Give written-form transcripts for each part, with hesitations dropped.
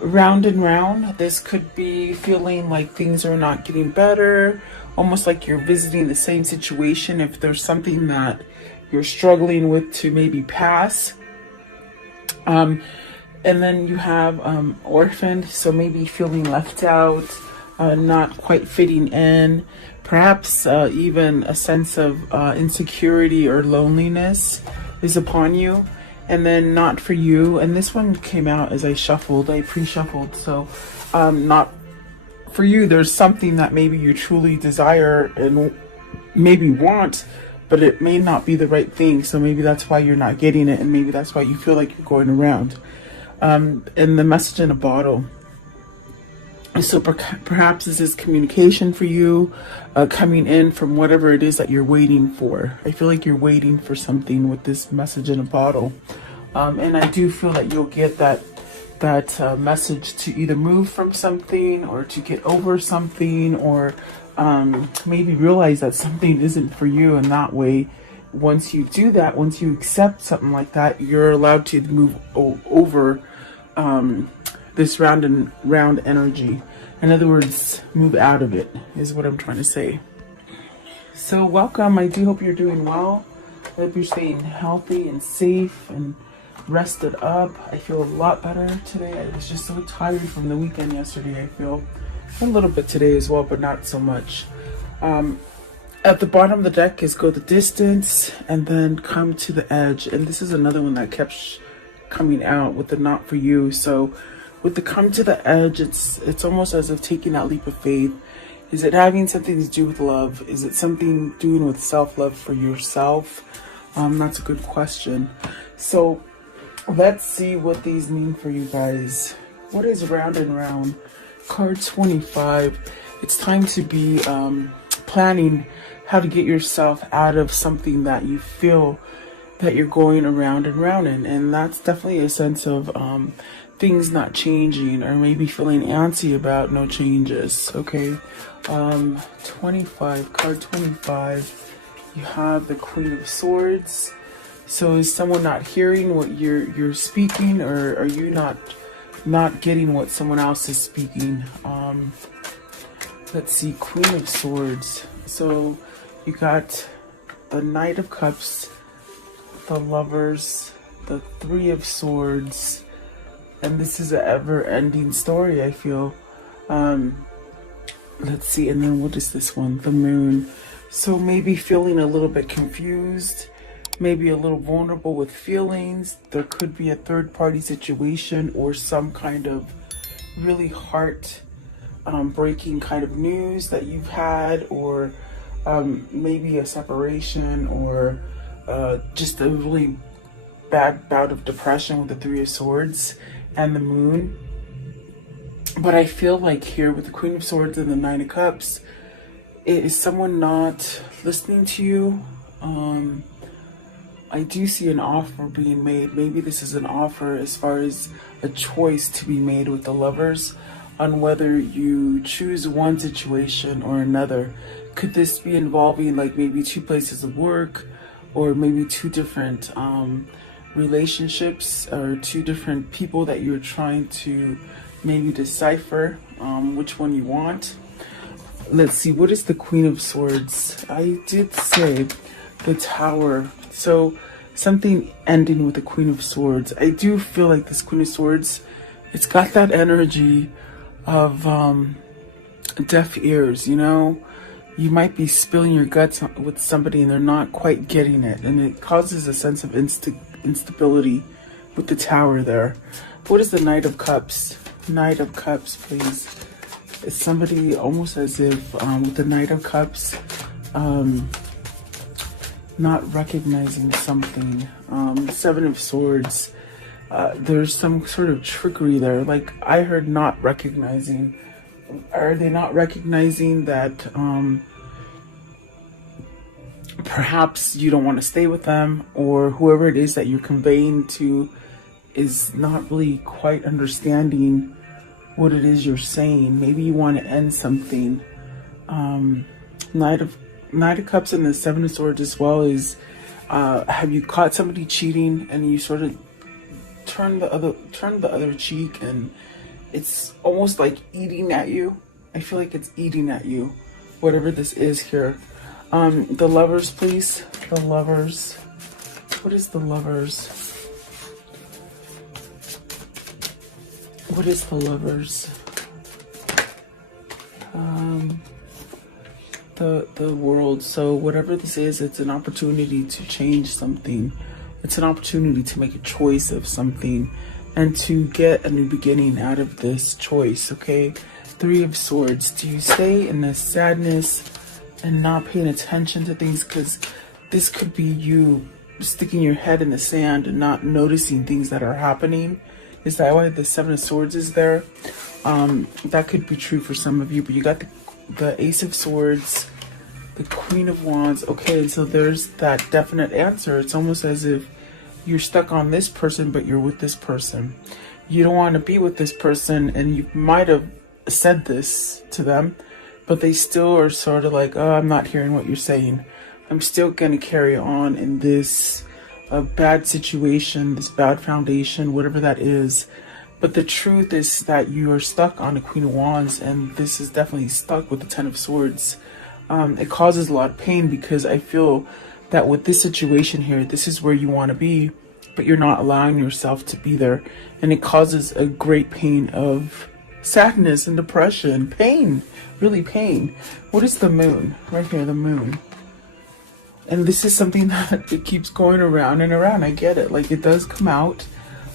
round and round. This could be feeling like things are not getting better, almost like you're visiting the same situation. If there's something that you're struggling with to maybe pass. And then you have orphaned, so maybe feeling left out, not quite fitting in, perhaps even a sense of insecurity or loneliness is upon you. And then not for you. And this one came out as I shuffled, I pre-shuffled. So not for you. There's something that maybe you truly desire and maybe want, but it may not be the right thing. So maybe that's why you're not getting it. And maybe that's why you feel like you're going around. And the message in a bottle. So perhaps this is communication for you, coming in from whatever it is that you're waiting for. I feel like you're waiting for something with this message in a bottle. And I do feel that you'll get that message to either move from something or to get over something, or maybe realize that something isn't for you. And that way, once you do that, once you accept something like that, you're allowed to move over this round and round energy. In other words, move out of it is what I'm trying to say. So welcome. I do hope you're doing well. I hope you're staying healthy and safe and rested up. I feel a lot better today. I was just so tired from the weekend yesterday. I feel a little bit today as well, but not so much. At the bottom of the deck is go the distance and then come to the edge. And this is another one that kept coming out with the not for you. So with the come to the edge, it's almost as if taking that leap of faith. Is it having something to do with love? Is it something doing with self-love for yourself? That's a good question. So let's see what these mean for you guys. What is round and round? Card 25. It's time to be planning how to get yourself out of something that you feel that you're going around and round in. And that's definitely a sense of things not changing, or maybe feeling antsy about no changes. Okay. 25, card 25. You have the Queen of Swords. So is someone not hearing what you're speaking, or are you not getting what someone else is speaking? Let's see, Queen of Swords. So you got the Knight of Cups, the Lovers, the Three of Swords, and this is an ever-ending story, I feel. Let's see, and then what is this one? The Moon. So maybe feeling a little bit confused, maybe a little vulnerable with feelings. There could be a third-party situation or some kind of really heart breaking kind of news that you've had, or maybe a separation, or just a really bad bout of depression with the Three of Swords and the Moon. But I feel like here with the Queen of Swords and the Nine of Cups, is someone not listening to you? I do see an offer being made. Maybe this is an offer as far as a choice to be made with the Lovers on whether you choose one situation or another. Could this be involving like maybe two places of work, or maybe two different relationships, or two different people that you're trying to maybe decipher which one you want? Let's see, what is the Queen of Swords? I did say the Tower. So something ending with the Queen of Swords. I do feel like this Queen of Swords, it's got that energy of deaf ears, you know? You might be spilling your guts with somebody and they're not quite getting it. And it causes a sense of instability with the Tower there. What is the Knight of Cups? Knight of Cups, please. It's somebody almost as if with the Knight of Cups, not recognizing something. Seven of Swords. There's some sort of trickery there. Like I heard not recognizing. Are they not recognizing that perhaps you don't want to stay with them, or whoever it is that you're conveying to is not really quite understanding what it is you're saying? Maybe you want to end something. Knight of Cups and the Seven of Swords as well is, have you caught somebody cheating and you sort of turn the other cheek, and It's almost like eating at you. I feel like it's eating at you, whatever this is here. The Lovers, please. The Lovers. What is the Lovers? What is the Lovers? The World. So whatever this is, it's an opportunity to change something. It's an opportunity to make a choice of something and to get a new beginning out of this choice, okay? Three of Swords. Do you stay in the sadness and not paying attention to things? Because this could be you sticking your head in the sand and not noticing things that are happening. Is that why the Seven of Swords is there? That could be true for some of you, but you got the Ace of Swords, the Queen of Wands. Okay, and so there's that definite answer. It's almost as if you're stuck on this person, but you're with this person. You don't want to be with this person, and you might have said this to them, but they still are sort of like, oh, I'm not hearing what you're saying. I'm still going to carry on in this bad situation, this bad foundation, whatever that is. But the truth is that you are stuck on the Queen of Wands, and this is definitely stuck with the Ten of Swords. It causes a lot of pain because I feel that with this situation here, this is where you want to be, but you're not allowing yourself to be there. And it causes a great pain of sadness and depression, pain, really pain. What is the Moon? Right here, the Moon. And this is something that it keeps going around and around. I get it. Like, it does come out.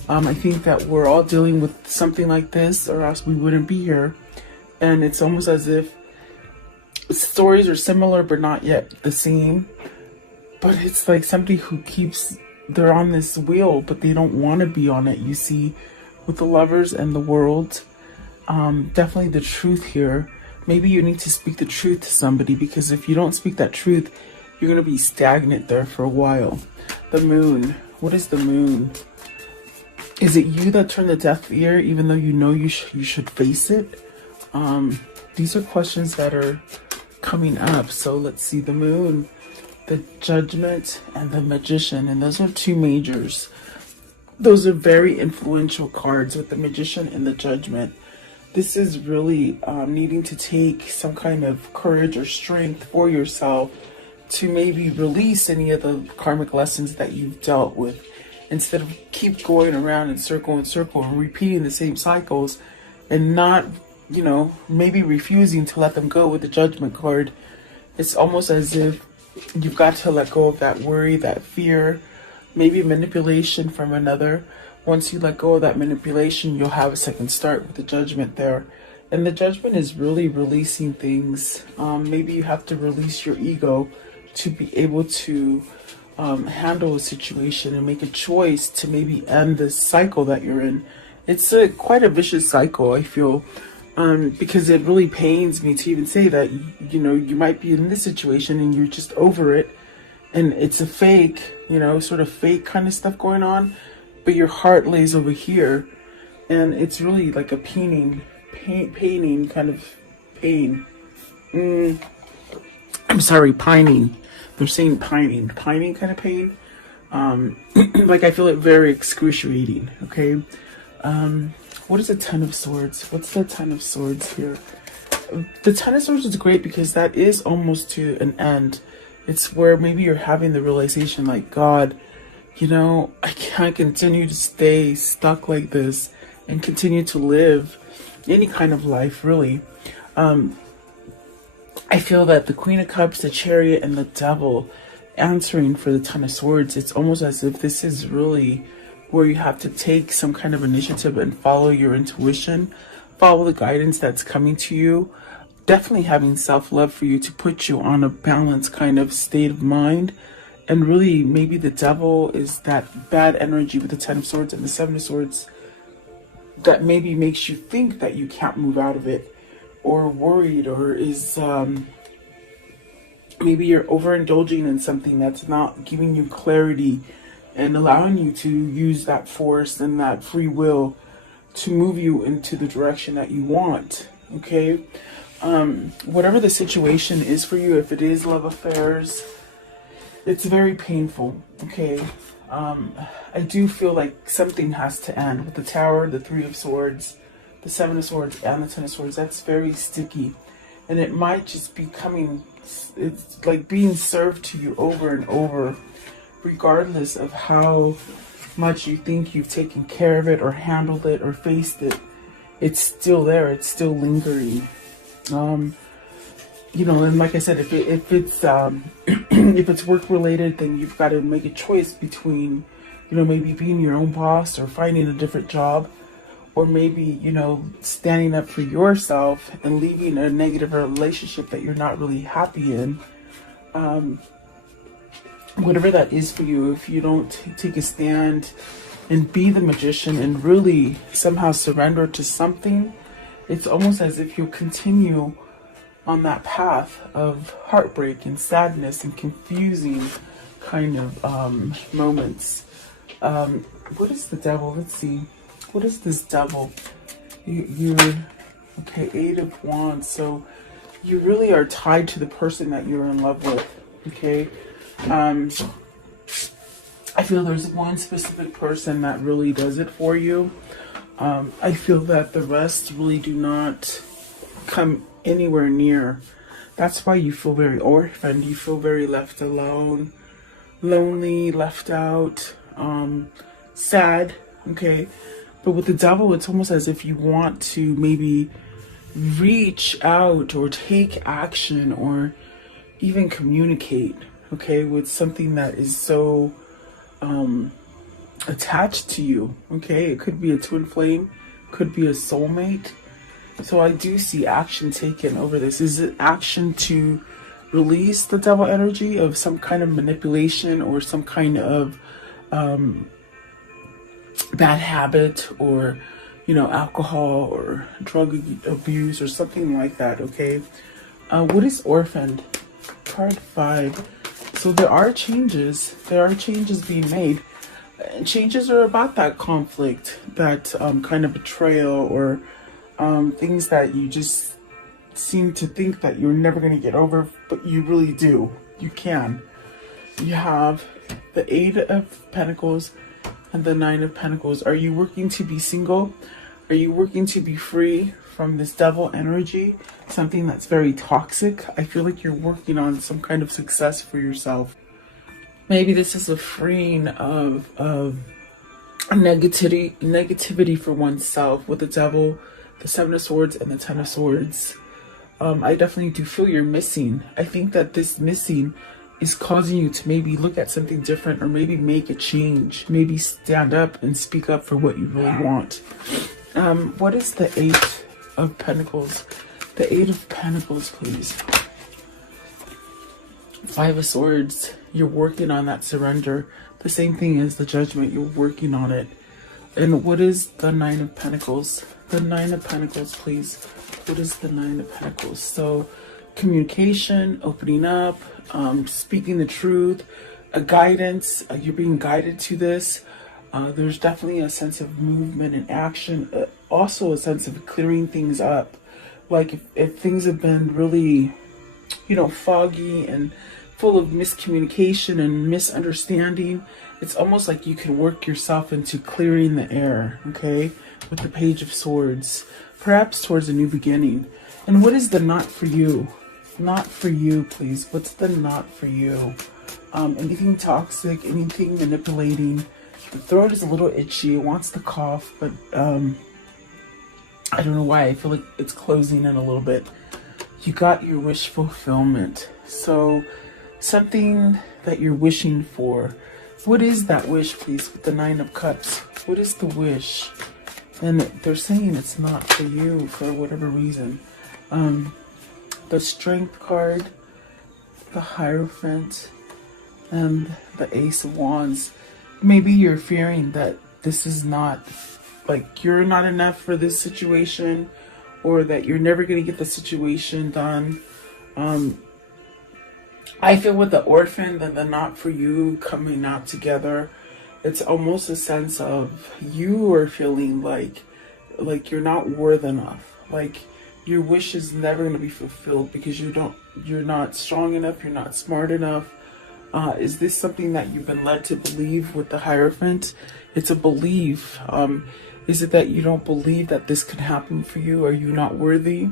I think that we're all dealing with something like this, or else we wouldn't be here. And it's almost as if stories are similar, but not yet the same. But it's like somebody who keeps, they're on this wheel, but they don't want to be on it. You see, with the Lovers and the World, definitely the truth here. Maybe you need to speak the truth to somebody, because if you don't speak that truth, you're going to be stagnant there for a while. The Moon. What is the Moon? Is it you that turned the deaf ear, even though you know you should face it? These are questions that are coming up. So let's see, the Moon, the Judgment, and the Magician. And those are two majors. Those are very influential cards with the Magician and the Judgment. This is really needing to take some kind of courage or strength for yourself to maybe release any of the karmic lessons that you've dealt with, instead of keep going around in circle and repeating the same cycles and not, you know, maybe refusing to let them go with the Judgment card. It's almost as if you've got to let go of that worry, that fear, maybe manipulation from another. Once you let go of that manipulation, you'll have a second start with the Judgment there. And the Judgment is really releasing things. Maybe you have to release your ego to be able to handle a situation and make a choice to maybe end this cycle that you're in. It's quite a vicious cycle, I feel, because it really pains me to even say that, you know, you might be in this situation and you're just over it, and it's a fake, you know, sort of fake kind of stuff going on, but your heart lays over here, and it's really like a paining kind of pain. I'm sorry, pining. They're saying pining kind of pain. Like, I feel it very excruciating, okay? What is the Ten of Swords? What's the Ten of Swords here? The Ten of Swords is great because that is almost to an end. It's where maybe you're having the realization, like, God, you know, I can't continue to stay stuck like this and continue to live any kind of life, really. I feel that the Queen of Cups, the Chariot, and the Devil answering for the Ten of Swords, it's almost as if this is really where you have to take some kind of initiative and follow your intuition, follow the guidance that's coming to you. Definitely having self-love for you to put you on a balanced kind of state of mind. And really, maybe the Devil is that bad energy with the Ten of Swords and the Seven of Swords that maybe makes you think that you can't move out of it, or worried, or is maybe you're overindulging in something that's not giving you clarity and allowing you to use that force and that free will to move you into the direction that you want, okay? Whatever the situation is for you, if it is love affairs, it's very painful, okay? I do feel like something has to end with the Tower, the Three of Swords, the Seven of Swords and the Ten of Swords, that's very sticky. And it might just be it's like being served to you over and over, regardless of how much you think you've taken care of it or handled it or faced it. It's still there. It's still lingering. You know, and like I said, if it's if it's work related, then you've got to make a choice between, you know, maybe being your own boss or finding a different job, or maybe, you know, standing up for yourself and leaving a negative relationship that you're not really happy in. Whatever that is for you, if you don't take a stand and be the magician and really somehow surrender to something, it's almost as if you continue on that path of heartbreak and sadness and confusing kind of moments. What is the Devil? Let's see. What is this Devil? You're okay, Eight of Wands. So you really are tied to the person that you're in love with. Okay. I feel there's one specific person that really does it for you. I feel that the rest really do not come anywhere near. That's why you feel very orphaned. You feel very left alone, lonely, left out, sad. Okay. But with the Devil, it's almost as if you want to maybe reach out or take action or even communicate, okay, with something that is so attached to you, okay? It could be a twin flame, could be a soulmate. So I do see action taken over this. Is it action to release the Devil energy of some kind of manipulation or some kind of bad habit, or, you know, alcohol or drug abuse or something like that, okay? What is orphaned? Card 5. So there are changes. There are changes being made. And changes are about that conflict, that kind of betrayal, or things that you just seem to think that you're never going to get over, but you really do. You can. You have the Eight of Pentacles and the Nine of Pentacles. Are you working to be single? Are you working to be free from this Devil energy? Something that's very toxic. I feel like you're working on some kind of success for yourself. Maybe this is a freeing of negativity for oneself with the Devil, the Seven of Swords, and the Ten of Swords. I definitely do feel you're missing. I think that this missing is causing you to maybe look at something different, or maybe make a change, maybe stand up and speak up for what you really want. What is the Eight of Pentacles? The Eight of Pentacles, please. Five of Swords. You're working on that surrender. The same thing as the Judgment. You're working on it. And what is the Nine of Pentacles? The Nine of Pentacles, please. What is the Nine of Pentacles? So communication, opening up, speaking the truth, a guidance. You're being guided to this. There's definitely a sense of movement and action. Also a sense of clearing things up. Like if things have been really, you know, foggy and full of miscommunication and misunderstanding, it's almost like you can work yourself into clearing the air, okay? With the Page of Swords. Perhaps towards a new beginning. And what is the not for you? Not for you, please. What's the not for you? Anything toxic, anything manipulating. The throat is a little itchy. It wants to cough, but I don't know why. I feel like it's closing in a little bit. You got your wish fulfillment. So something that you're wishing for. What is that wish, please, with the Nine of Cups? What is the wish? And they're saying it's not for you for whatever reason. The Strength card, the Hierophant, and the Ace of Wands. Maybe you're fearing that this is not, like, you're not enough for this situation, or that you're never going to get the situation done. I feel with the Orphan and the not for you coming out together, it's almost a sense of you are feeling like you're not worth enough. Like your wish is never going to be fulfilled because you're not strong enough, you're not smart enough. Is this something that you've been led to believe with the Hierophant? It's a belief. Is it that you don't believe that this could happen for you? Are you not worthy?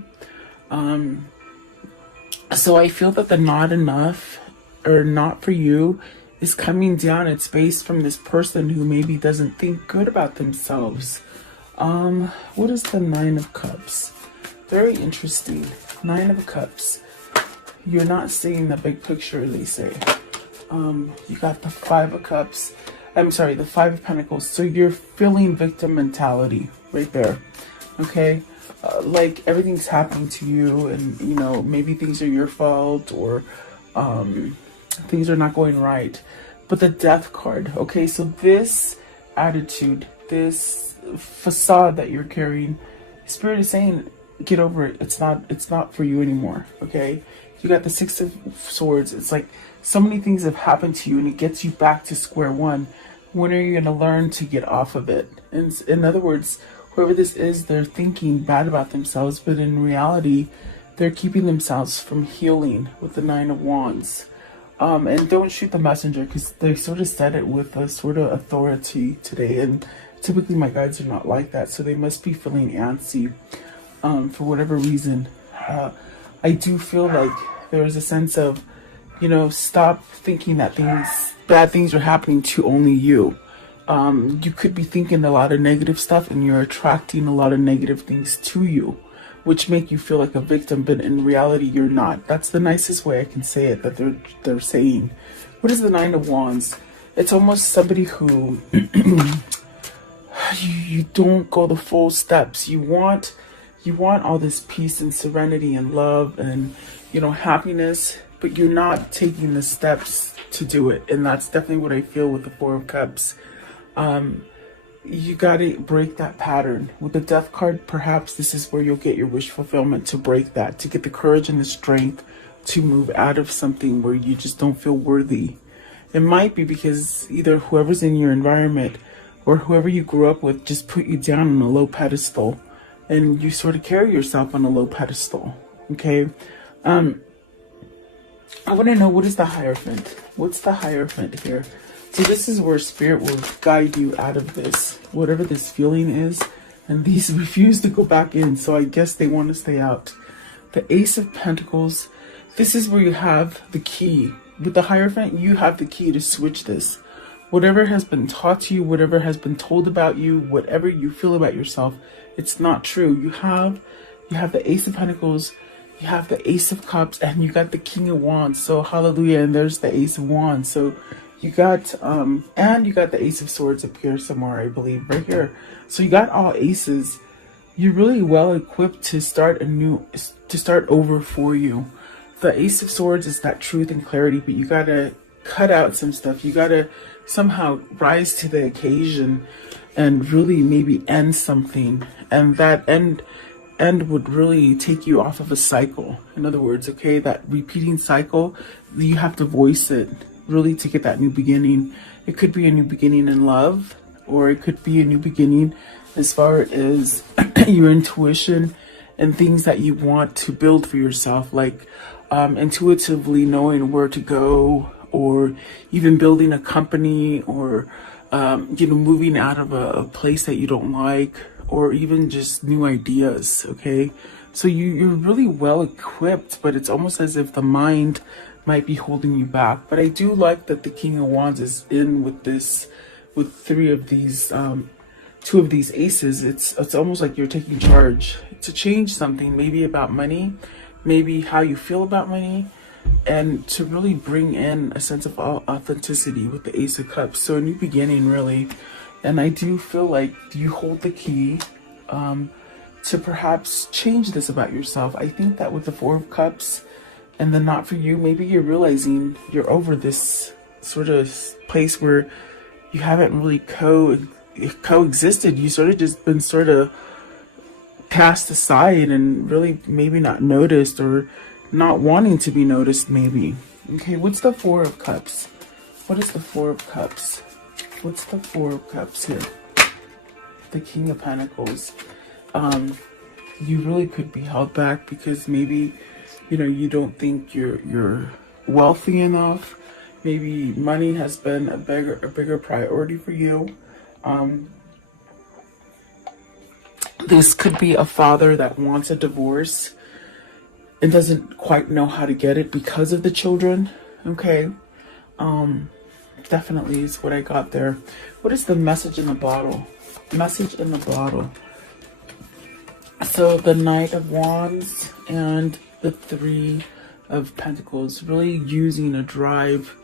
So I feel that the not enough or not for you is coming down. It's based from this person who maybe doesn't think good about themselves. What is the Nine of Cups? Very interesting. Nine of Cups. You're not seeing the big picture, they say. You got the Five of Cups. I'm sorry, the Five of Pentacles. So you're feeling victim mentality right there. Okay? Like everything's happening to you, and you know, maybe things are your fault, or things are not going right. But the Death card. Okay, so this attitude, this facade that you're carrying, Spirit is saying, get over it. It's not for you anymore. Okay? You got the Six of Swords. It's like so many things have happened to you, and it gets you back to square one. When are you going to learn to get off of it? And in other words, whoever this is, they're thinking bad about themselves, but in reality, they're keeping themselves from healing with the Nine of Wands. And don't shoot the messenger, because they sort of said it with a sort of authority today. And typically my guides are not like that, so they must be feeling antsy for whatever reason. I do feel like there is a sense of, you know, stop thinking that bad things are happening to only you. You could be thinking a lot of negative stuff, and you're attracting a lot of negative things to you, which make you feel like a victim, but in reality you're not. That's the nicest way I can say it, that they're saying. What is the Nine of Wands? It's almost somebody who you don't go the full steps. You want all this peace and serenity and love and, you know, happiness, but you're not taking the steps to do it. And that's definitely what I feel with the Four of Cups. You gotta break that pattern. With the Death card, perhaps this is where you'll get your wish fulfillment, to break that, to get the courage and the strength to move out of something where you just don't feel worthy. It might be because either whoever's in your environment or whoever you grew up with just put you down on a low pedestal, and you sort of carry yourself on a low pedestal. Okay? I want to know, what is the Hierophant? What's the Hierophant here? See, this is where Spirit will guide you out of this, whatever this feeling is. And these refuse to go back in, so I guess they want to stay out. The Ace of Pentacles. This is where you have the key. With the Hierophant, you have the key to switch this. Whatever has been taught to you, whatever has been told about you, whatever you feel about yourself, it's not true. You have the Ace of Pentacles, you have the Ace of Cups, and you got the King of Wands. So hallelujah, and there's the Ace of Wands. So you got and you got the Ace of Swords up here somewhere, I believe, right here. So you got all aces. You're really well equipped to start over for you. The Ace of Swords is that truth and clarity, but you gotta cut out some stuff. You gotta somehow rise to the occasion and really maybe end something, and that end would really take you off of a cycle. In other words, okay, that repeating cycle, you have to voice it really to get that new beginning. It could be a new beginning in love, or it could be a new beginning as far as your intuition and things that you want to build for yourself, like intuitively knowing where to go, or even building a company, or you know, moving out of a place that you don't like, or even just new ideas. Okay, so you're really well equipped, but it's almost as if the mind might be holding you back. But I do like that the King of Wands is in with this, with three of these, two of these aces. It's almost like you're taking charge to change something, maybe about money, maybe how you feel about money, and to really bring in a sense of authenticity with the Ace of Cups. So a new beginning, really. And I do feel like you hold the key to perhaps change this about yourself. I think that with the Four of Cups and the not for you, maybe you're realizing you're over this sort of place where you haven't really coexisted. You sort of just been sort of cast aside and really maybe not noticed, or not wanting to be noticed maybe. Okay, what's the Four of Cups? What is the Four of Cups? What's the Four of Cups here? The King of Pentacles. You really could be held back because maybe, you know, you don't think you're wealthy enough. Maybe money has been a bigger priority for you. This could be a father that wants a divorce and doesn't quite know how to get it because of the children. Okay. Definitely is what I got there. What is the message in the bottle? Message in the bottle. So the Knight of Wands and the Three of Pentacles, really using a drive,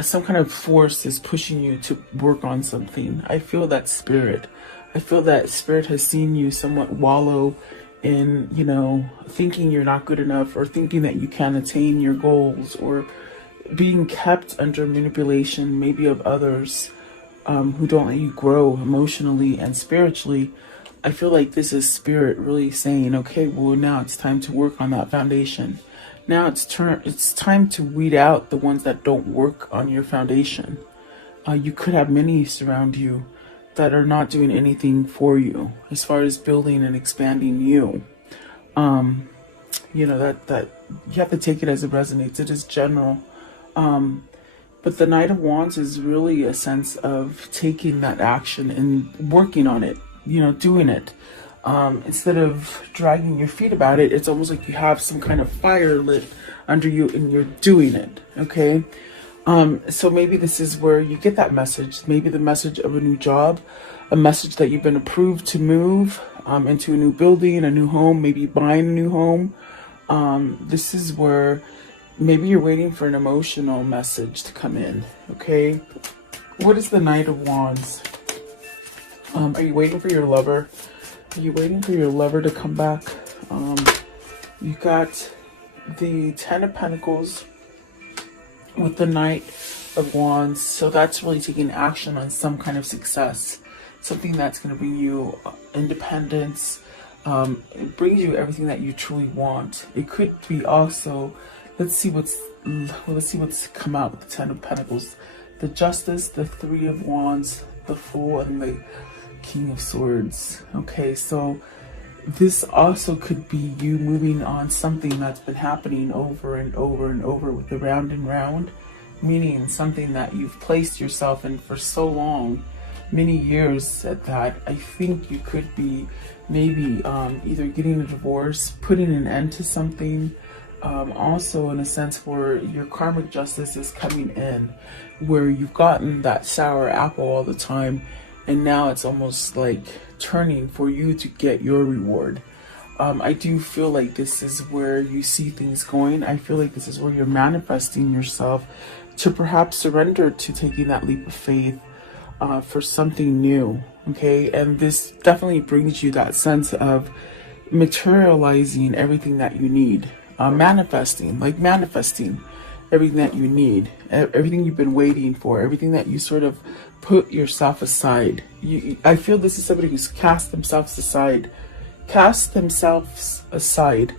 some kind of force is pushing you to work on something. I feel that spirit. I feel that spirit has seen you somewhat wallow in, you know, thinking you're not good enough, or thinking that you can't attain your goals, or being kept under manipulation, maybe of others who don't let you grow emotionally and spiritually. I feel like this is spirit really saying, okay, well, now it's time to work on that foundation. Now it's time to weed out the ones that don't work on your foundation. You could have many surround you that are not doing anything for you as far as building and expanding you. You know, that you have to take it as it resonates. It is general. But the Knight of Wands is really a sense of taking that action and working on it, you know, doing it. Instead of dragging your feet about it, it's almost like you have some kind of fire lit under you and you're doing it, okay? So maybe this is where you get that message, maybe the message of a new job, a message that you've been approved to move into a new building, a new home, maybe buying a new home. This is where maybe you're waiting for an emotional message to come in, okay? What is the Knight of Wands? Are you waiting for your lover? Are you waiting for your lover to come back? You got the Ten of Pentacles with the Knight of Wands. So that's really taking action on some kind of success. Something that's going to bring you independence. It brings you everything that you truly want. It could be also, let's see what's come out with the Ten of Pentacles. The Justice, the Three of Wands, the Fool, and the King of Swords. Okay, so this also could be you moving on something that's been happening over and over and over with the round and round, meaning something that you've placed yourself in for so long, many years at that. I think you could be maybe either getting a divorce, putting an end to something, also in a sense where your karmic justice is coming in, where you've gotten that sour apple all the time, and now it's almost like turning for you to get your reward. I do feel like this is where you see things going. I feel like this is where you're manifesting yourself to perhaps surrender to taking that leap of faith for something new, okay? And this definitely brings you that sense of materializing everything that you need. Manifesting everything that you need, everything you've been waiting for, everything that you sort of put yourself aside. I feel this is somebody who's cast themselves aside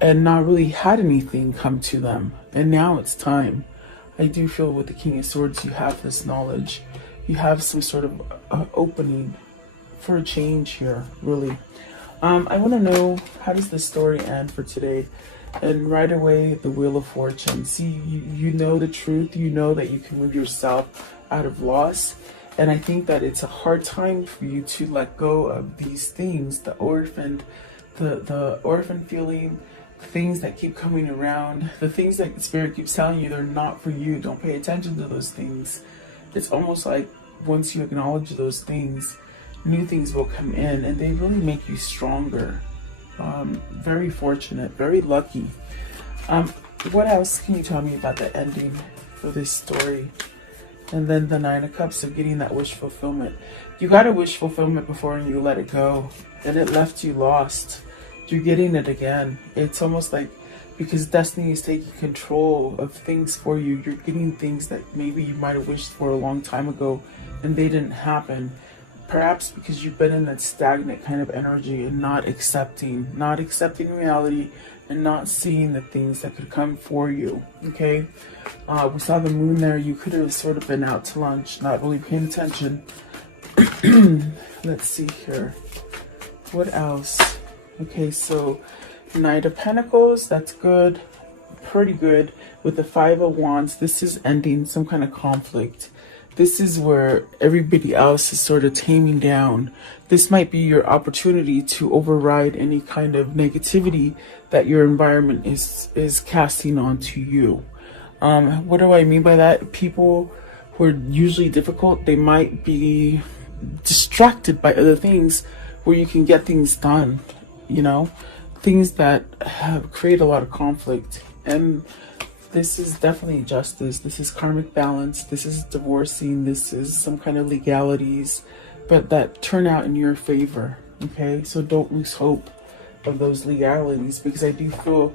and not really had anything come to them, and now it's time. I do feel with the King of Swords you have this knowledge, you have some sort of opening for a change here, really. I want to know, how does the story end for today? And right away, the Wheel of Fortune. See, you know the truth. You know that you can move yourself out of loss. And I think that it's a hard time for you to let go of these things, the orphan feeling, things that keep coming around, the things that Spirit keeps telling you they're not for you. Don't pay attention to those things. It's almost like once you acknowledge those things, new things will come in and they really make you stronger. Very fortunate, very lucky. What else can you tell me about the ending for this story? And then the Nine of Cups, so getting that wish fulfillment. You got a wish fulfillment before and you let it go. And it left you lost. You're getting it again. It's almost like, because destiny is taking control of things for you, you're getting things that maybe you might have wished for a long time ago and they didn't happen. Perhaps because you've been in that stagnant kind of energy and not accepting reality and not seeing the things that could come for you, okay? We saw the moon there. You could have sort of been out to lunch, not really paying attention. Let's see here. What else? Okay, so Knight of Pentacles, that's good. pretty good with the Five of Wands. This is ending some kind of conflict. This is where everybody else is sort of taming down. This might be your opportunity to override any kind of negativity that your environment is casting onto you. What do I mean by that? People who are usually difficult, they might be distracted by other things where you can get things done, you know, things that create a lot of conflict. And this is definitely justice. This is karmic balance. This is divorcing. This is some kind of legalities, but that turn out in your favor. Okay, so don't lose hope of those legalities, because I do feel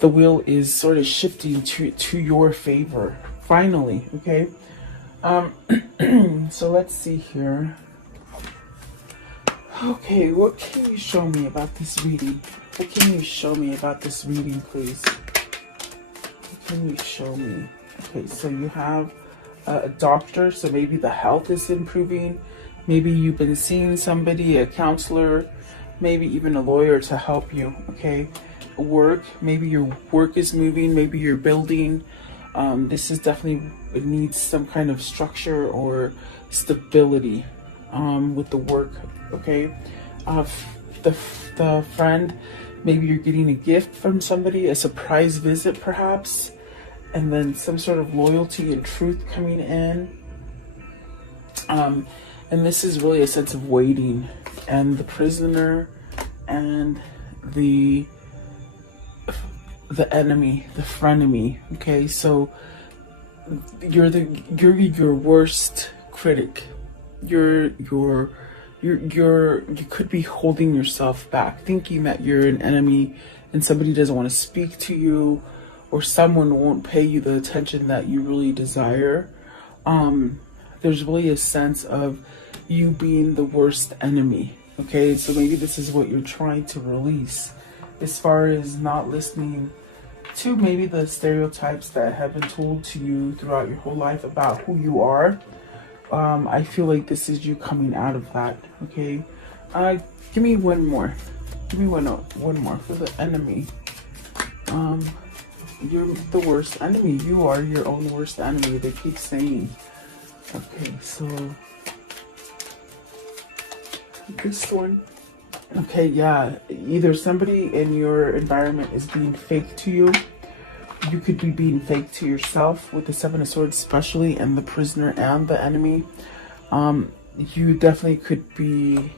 the wheel is sort of shifting to your favor finally. Okay, so let's see here. Okay, what can you show me about this reading? What can you show me about this reading, please? What can you show me? Okay, so you have a doctor, so maybe the health is improving. Maybe you've been seeing somebody, a counselor, maybe even a lawyer to help you. Okay, work, maybe your work is moving, maybe you're building. This is definitely, it needs some kind of structure or stability with the work. Okay, the friend, maybe you're getting a gift from somebody, a surprise visit perhaps, and then some sort of loyalty and truth coming in. And this is really a sense of waiting, and the prisoner and the enemy, the frenemy. Okay, so you're your worst critic. You could be holding yourself back, thinking that you're an enemy and somebody doesn't want to speak to you, or someone won't pay you the attention that you really desire. There's really a sense of you being the worst enemy. Okay, so maybe this is what you're trying to release, as far as not listening to maybe the stereotypes that have been told to you throughout your whole life about who you are. I feel like this is you coming out of that. Okay, give me one more. Give me one more for the enemy. You're the worst enemy. You are your own worst enemy. They keep saying. Okay, so this one. Okay, yeah. Either somebody in your environment is being fake to you. You could be being fake to yourself with the Seven of Swords especially, and the prisoner and the enemy. You definitely could be...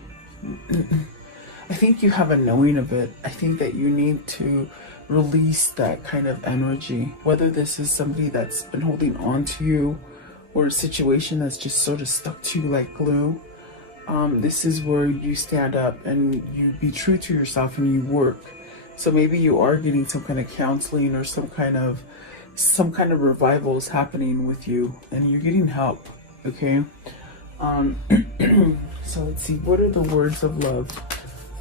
I think you have a knowing of it. I think that you need to release that kind of energy. Whether this is somebody that's been holding on to you, or a situation that's just sort of stuck to you like glue. This is where you stand up and you be true to yourself and you work. So maybe you are getting some kind of counseling, or some kind of revival is happening with you, and you're getting help. Okay. So let's see. What are the words of love?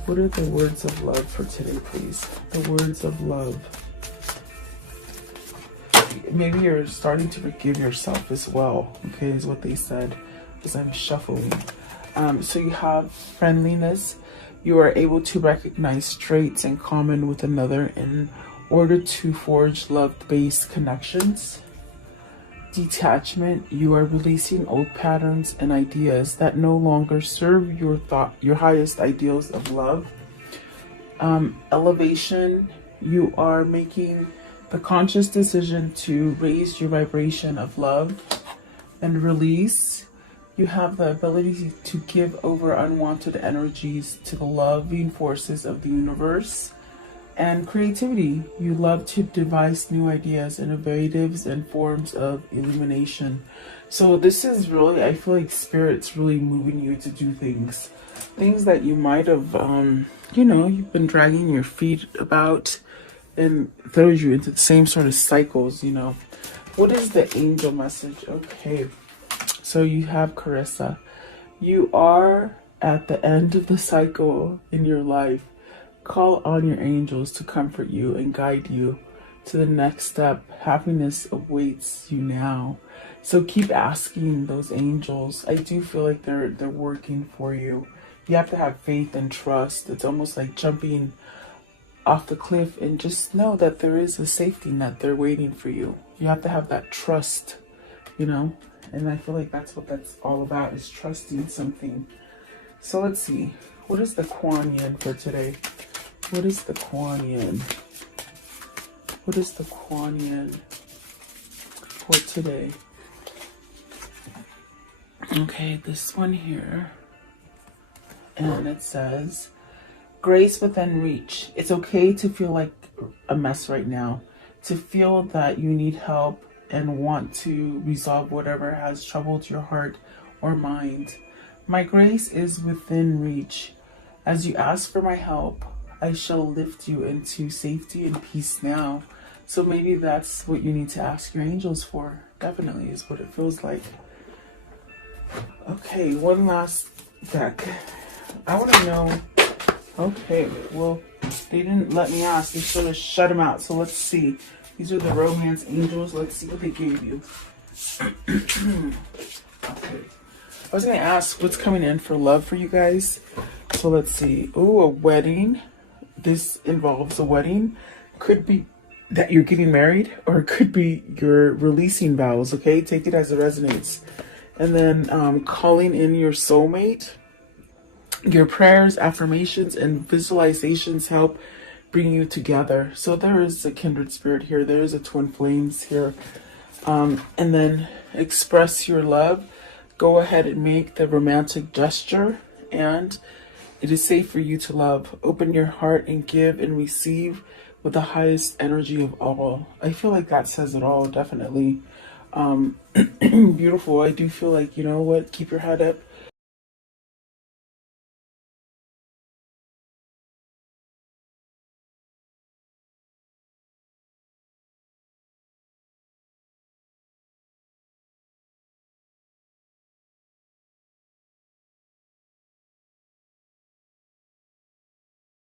What are the words of love for today, please? The words of love. Maybe you're starting to forgive yourself as well. Okay, is what they said as I'm shuffling. So you have friendliness. You are able to recognize traits in common with another in order to forge love-based connections. Detachment. You are releasing old patterns and ideas that no longer serve your highest ideals of love. Elevation. You are making the conscious decision to raise your vibration of love. And release. You have the ability to give over unwanted energies to the loving forces of the universe. And creativity. You love to devise new ideas, innovatives, and forms of illumination. So this is really, I feel like Spirit's really moving you to do things. Things that you might have, you've been dragging your feet about, and throws you into the same sort of cycles, What is the angel message? Okay. So you have Carissa. You are at the end of the cycle in your life. Call on your angels to comfort you and guide you to the next step. Happiness awaits you now. So keep asking those angels. I do feel like they're working for you. You have to have faith and trust. It's almost like jumping off the cliff, and just know that there is a safety net there waiting for you. You have to have that trust, you know, and I feel like that's what that's all about, is trusting something. So let's see, what is the Kuan Yin for today? What is the Kuan Yin? What is the Kuan Yin for today? Okay, this one here, and it says, grace within reach. It's okay to feel like a mess right now, to feel that you need help and want to resolve whatever has troubled your heart or mind. My grace is within reach. As you ask for my help, I shall lift you into safety and peace now. So maybe that's what you need to ask your angels for. Definitely is what it feels like. Okay, one last deck. I want to know. Okay, well, they didn't let me ask. They sort of shut them out. So let's see. These are the romance angels. Let's see what they gave you. Okay. I was going to ask what's coming in for love for you guys. So let's see. Oh, a wedding. This involves a wedding. Could be that you're getting married, or it could be you're releasing vows. Okay, take it as it resonates. And then calling in your soulmate. Your prayers, affirmations, and visualizations help bring you together. So there is a kindred spirit here. There is a twin flames here. And then express your love. Go ahead and make the romantic gesture. And it is safe for you to love. Open your heart and give and receive with the highest energy of all. I feel like that says it all, definitely. Beautiful. I do feel like, you know what, keep your head up.